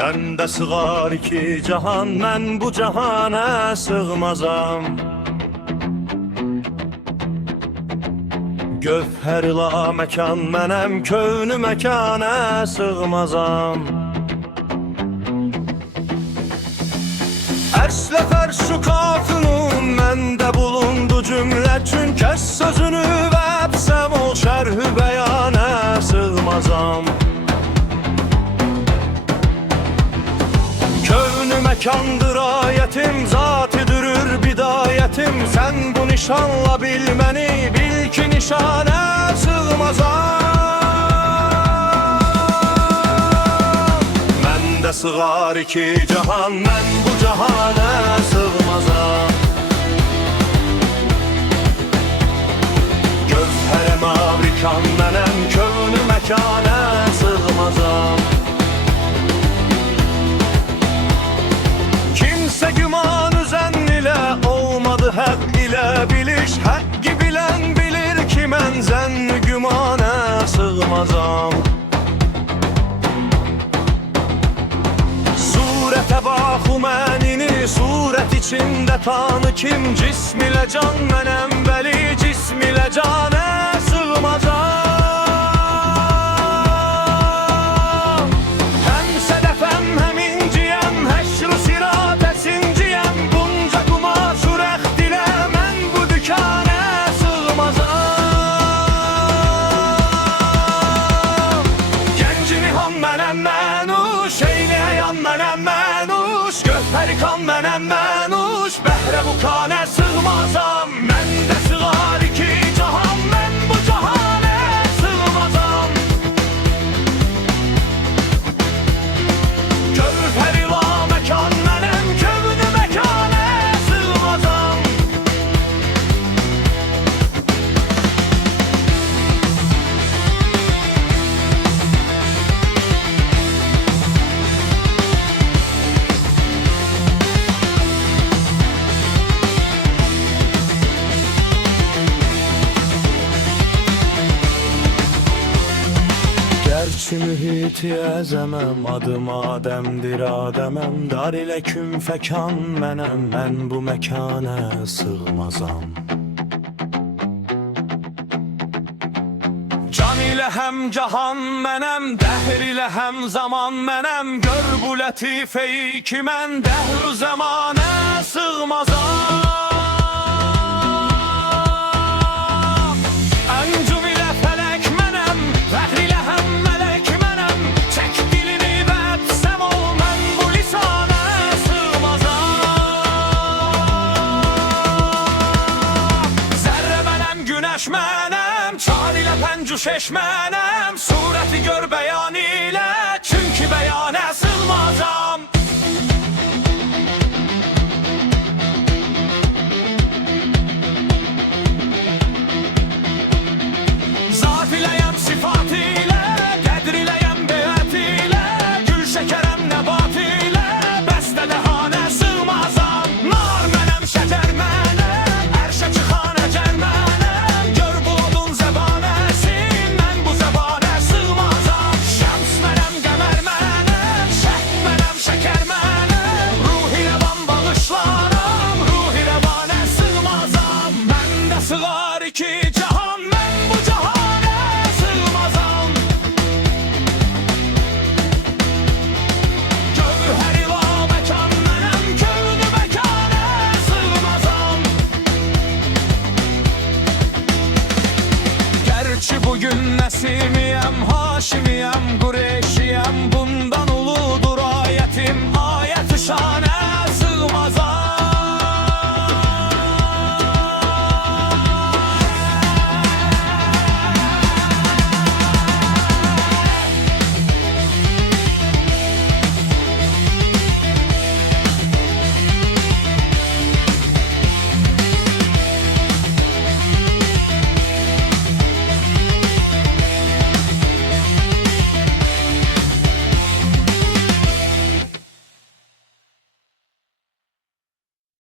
Məndə sığar iki cahan, mən bu cahana sığmazam. Gövhərla məkan mənəm, könü məkana sığmazam. Ərslə fərşu katunun məndə bulundu cümlə, çün kəs sözünü vəbsəm o şərhü bəyana sığmazam. Könü məkandır ayətim, zat-ı dürür bidayətim. Sən bu nişanla bil məni, bil ki nişana sığmazam. Məndə sığar iki cahan, mən bu cahana sığmazam. Gövhərə mabrikan mənəm, könü məkana sığmazam. Kimsə güman üzən ilə olmadı həq ilə biliş. Həqqi bilən bilir ki mən zənn-i gümana sığmazam. Surətə baxu mənini, surət içində tanı kim? Cism ilə can mənəm bəli, cism ilə canə sığmazam. Həm sədəfəm, həm inciyəm, həşr-ı siratəsinciyəm. Bunca qumaş ürəxt ilə mən bu dükana sığmazam. Gənc nihan mənəm mənuş, eyləyan mənəm mənuş. Gövhəri kan mənəm mənuş, bəhrə bu kanə sığmazam. Məndə sığar iki cahan, mən bu cahana sığmazam. Gövhəri la məkan mənəm, könü məkana sığmazam. Gerçi mühiti əzəməm, adım Adəmdir Adəməm. Dar ilə kün fəkan mənəm, mən bu məkana sığmazam. Can ilə həm cahan mənəm, dəhr ilə həm zaman mənəm. Gör bu lətifeyi ki mən dəhr-ü zamana sığmazam. Əncüm ilə fələk mənəm, fəhr ilə həm mələk mənəm. Çək dilini və əbsəm ol, mən bu lisana sığmazam. Zərrə mənəm, günəş mənəm, çar ilə pəncü şeş mənəm. Surəti gör bəyan ilə, çünki bəyana sığmazam. Zat iləyəm sifat ilə, qədr iləyəm beyət ilə. Gül şəkərəm nəbat ilə, bəstə dəhanə sığmazam. Nar mənəm, şəkər mənəm, ərşə çıxan əcər mənəm. Gör bu odun zəbanəsin, mən bu zəbanə sığmazam. Şəms mənəm, qəmər mənəm, şəhd mənəm, şəkər mənəm. Ruh ilə van bağışlaram, ruh ilə vanə sığmazam. Məndə sığar iki cahan, mən bu cahana sığmazam. Gövhəri la məkan mənəm, könü məkana sığmazam. Gerçi bugün Nəsimiyəm, Haşimiyəm, Qureyşiyəm.